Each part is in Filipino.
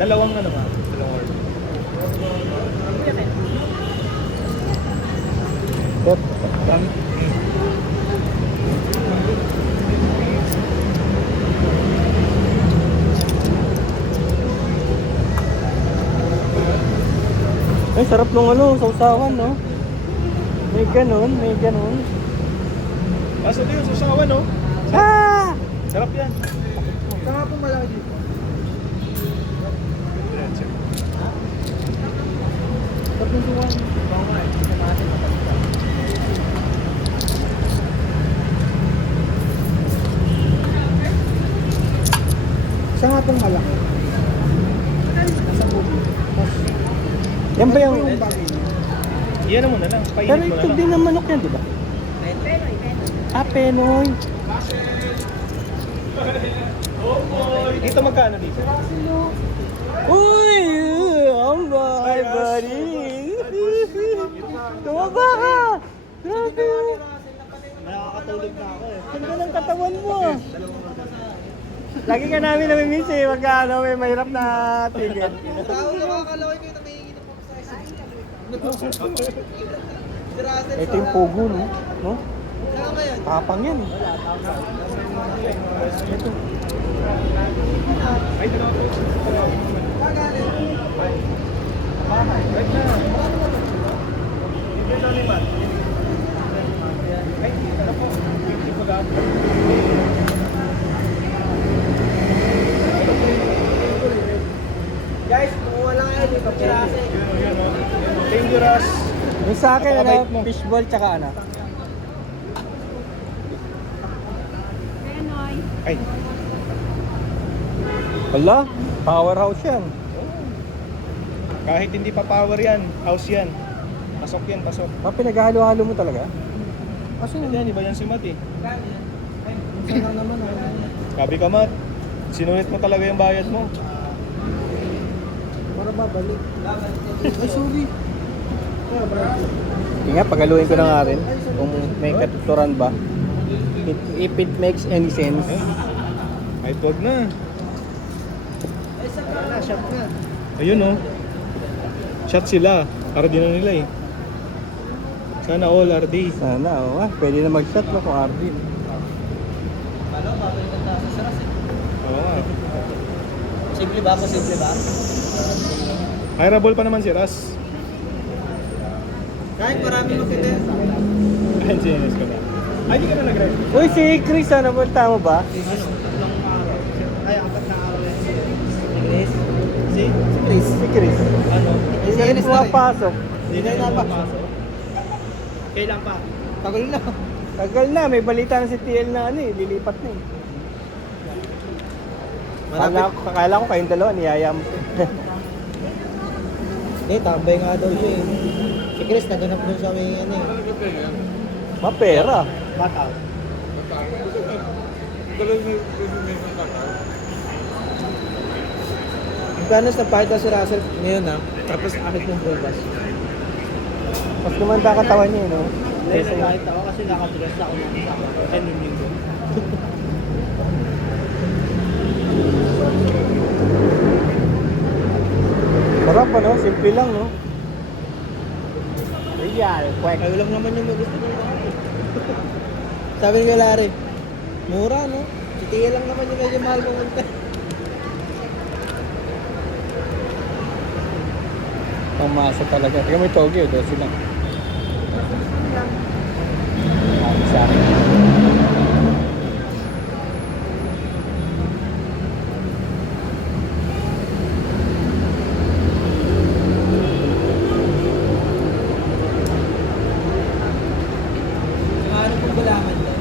Dalawang ano ba? Dalawang order. Tot. Ay, sarap nung ano, sausawan, no? May ganun, may ganun. Kaso din yung susawan, no? Ah! Sarap yan. Saka po malaki dito. Sarap ng suwan. Isa nga pong malaki. Nasa bubi. Yan ba yung... Iyan mo na lang. Pero Painit mo na ito lang. din ang manok yan, di ba? Ah, Penoy. Dito magkano dito? Uy! Ang bahay, buddy! Tumaba ka! Grabe! Nakakatulog na ako eh. Ganda ng katawan mo! Lagi ka namin namimiss eh, pagka ano, may mahirap na tigil. Tao nakakalaway kayo na nangihingi ng pagkasayas. Si Russell. Ito yung pogo, no? No? Saan ba yan? Tapang yan eh. Ito. Ay, dalawa po. Right na. Libre na liman. Ay, ano po? 50 po lang. Guys, kung wala kayo, di ba pirasa eh. Yan, oh. Dangerous. Yung sa akin, Napakabait mo. ano, fishball tsaka ano. Ay, Wala, powerhouse yan. kahit hindi pa power yan, house yan. Pasok yan, pasok. Mga pinaghalo-halo mo talaga? Kasi yan, iba yan si Matt eh. Sana naman ako. Sabi ka Matt, sinulit mo talaga yung bayad mo. Para babalik. Ay, sorry. Hindi nga, pagaluin ko na nga rin kung may katuturan ba. If it makes any sense. Ay, wag na. Ay, saka na, shot na. Ayun oh. Shot sila. Para din na nila eh. Sana all RD. Sana, pwede na mag-shot no kung RD. Ano, babalik ang taas sa Russell. Oo nga. Posible ba? Posible ba? Hireable pa naman si Ras. Kahit marami makita yan. Ayun, sinis ko na. Ay, di ka na nag-ride. Uy, si Chris, punta mo ba? Ano? Tatlong araw. Ay, 4 na araw yan. Si Chris? Si Chris? Si Chris. Ano? Hindi na rin pumapasok. Hindi na napapasok. Kailan pa? Tagal na. Tagal na, may balita na si TL na ano eh, lilipat na eh. Akala ko kayong dalawa, niyaya mo. Eh, tambay nga daw siya eh. Si Chris, naganap doon sa may ano eh. Mapera. Bataw. Fairness, nagpahit si Russell ngayon ha. Tapos akit ng bulbas. Mas lumanda katawan niya eh, no? Hindi, nagpahit ako kasi nakadress ako ng isa. Ay, nuninggo. Sarap ano, simple lang no? Real, kwek. Ayaw lang naman yung gusto ng Sabi ni Larry, mura no? Si Tia lang naman yung medyo mahal kong unta. Pamasa talaga. Tingnan mo yung toge, 12 lang. Sa akin. Ano pong gulaman doon?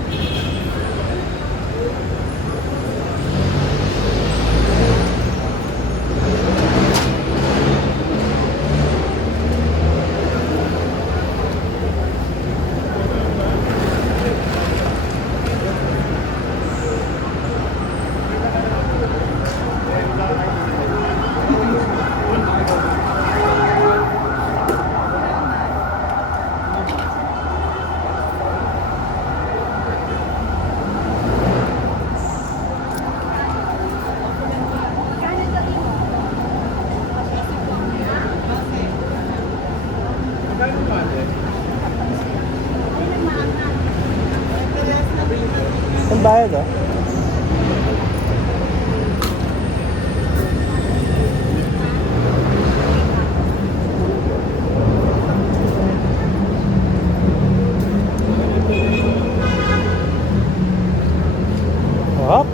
bayad oh. Hop.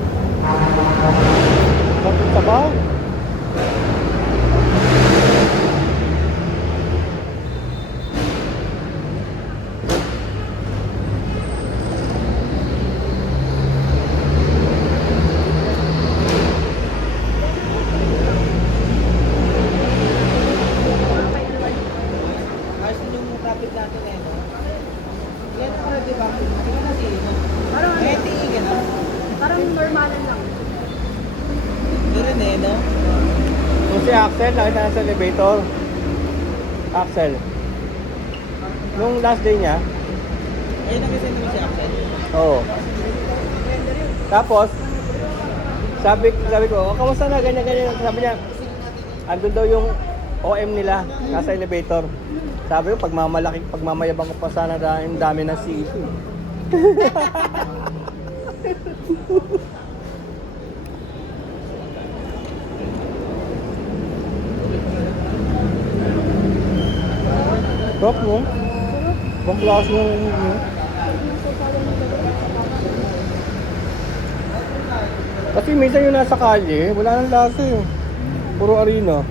Bakit sabaw? Ayos yung traffic natin eh, no? Yan ako, di ba? Hindi na si parang kaya tingin, no? Parang normalan lang. Ito rin eh, no? Kung si Axel, nakita na sa elevator. Axel. Nung last day niya, Ayun ang kasi naman si Axel. oo. Tapos, sabi ko, oh, kamusta na, ganyan. Sabi niya, andun daw yung OM nila, nasa elevator. Sabi ko, pagmamayabang ko pa sana dahil yung dami ng CEO. Top mo? Bang klase mo? Kasi minsan yung nasa kalye, wala nang lasa eh. Puro arena.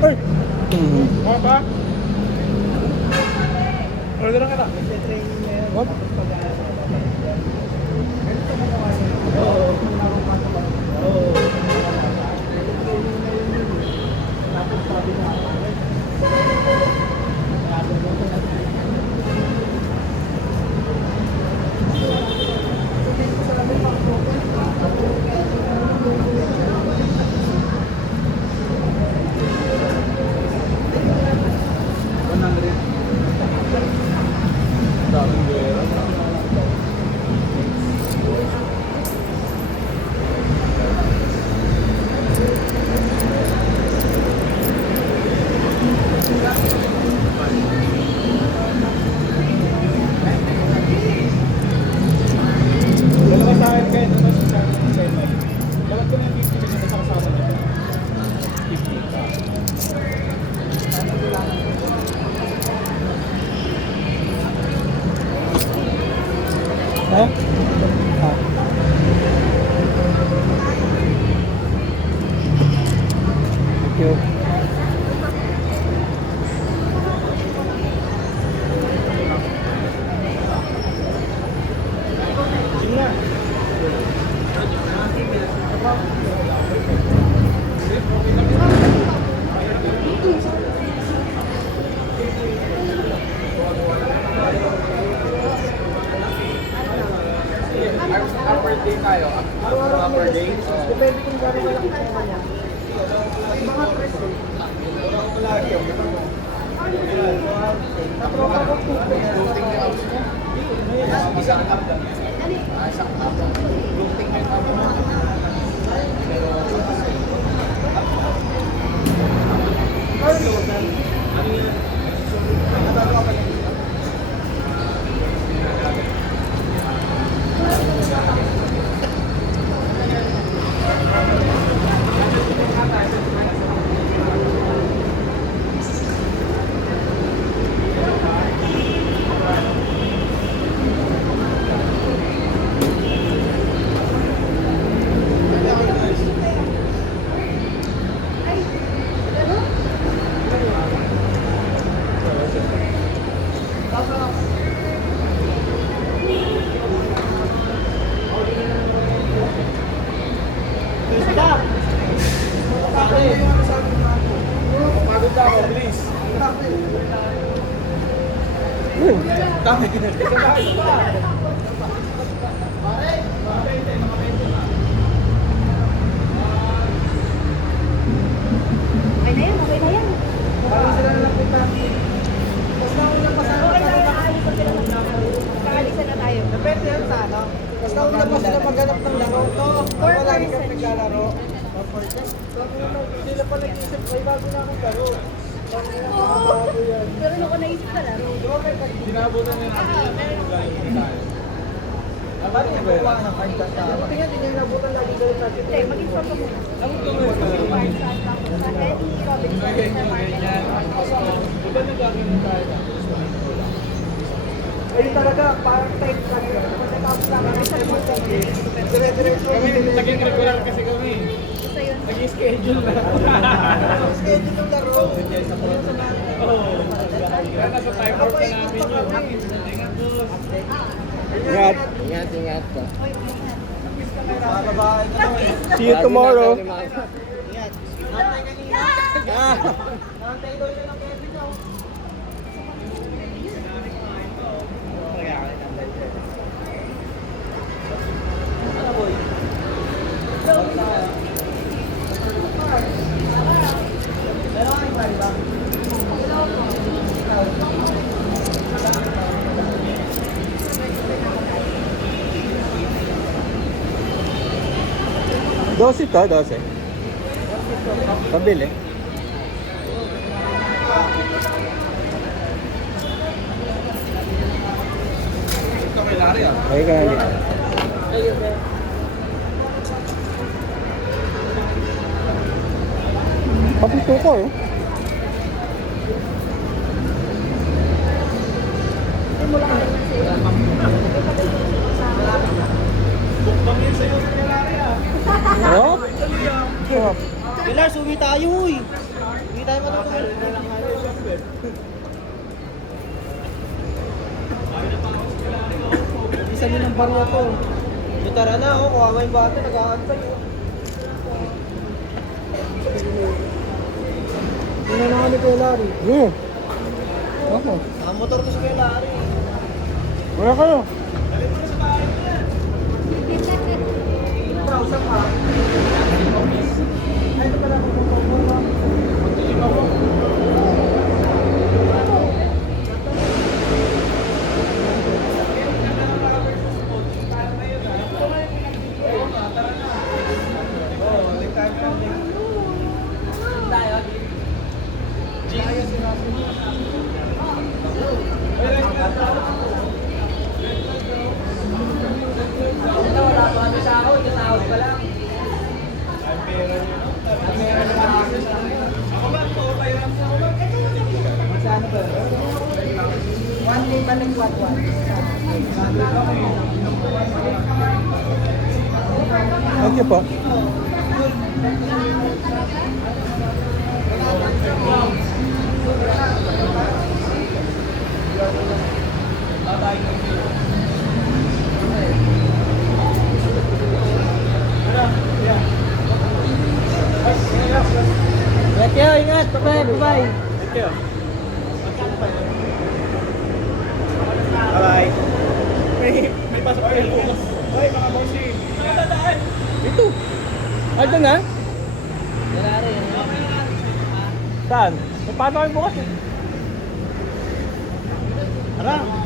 Ay! Mga ba? Order ka na. What? Dalawa sa akin kayo, tapos sa akin kayo. Dapat ko na yung 50 kasi nasa kasama niya. 50. Ha? Ah. Thank you. Sige na. Upper day tayo. Upper day. Depende kung gano'n malaki ang kanya. Mga preso. Natropa ko po. Isang cup lang. Isang cup lang. Lungting may cup mo. Okay na yan, okay na yan. Parang sila na nakita. Basta unang pasama Okay ka na, na. nakalisan sila ng nakalisan na tayo. Depende yan sa ano. Basta unang pa sila maghanap ng laro. To, Four ako lagi kami person. naglalaro. Sila pa nag-isip, may bago na akong laro. Oo. Pero nung ako naisip ka lang. Sinabutan niya natin. Paano yung gawa ng card ka sa akin? Tingnan, hindi niya inabutan lagi ganun natin. Hindi, mag-inform ka muna. Sa Eddie Robinson Supermarket. Diba nagkakaroon tayo na? Ayun talaga, parang type ka. Pagkatapos lang kami sa mga dire-diretso. Kami, naging regular kasi kami. Gusto yun. Naging schedule na. Schedule ng laro. Oo. Kaya nasa time work na namin yun. Ingat boss. Ingat. Ingat ka. Mga babae ka naman. See you tomorrow. Ingat. Nantay kanina. Nantay daw siya ng Kevin daw. Ano boy? Pero ang iba ba? Dose to, dose. Pabili. Ito kay Larry ah. Okay ka na. Papito ko eh. Bangin sa'yo kay Larry ah. Oh? Sarap. Pilar, suwi tayo uy. Hindi tayo matutuloy. Isa nyo ng barya to. Yung tara na, oh, kuha yung bata, nag-aantay. Hindi na kami kay Larry. Ako. Nakamotor ko sa kay Larry. Wala kayo. Ikaw, saan ka? Ay, ito pala ako magpapawa. Thank you po. Thank you, ingat. Bye-bye, bye-bye. Thank you. Bye-bye. May pasok kayo bukas. Bye mga bossing. Ito. Ay, ito na? Saan? May paano kayo bukas eh. Tara.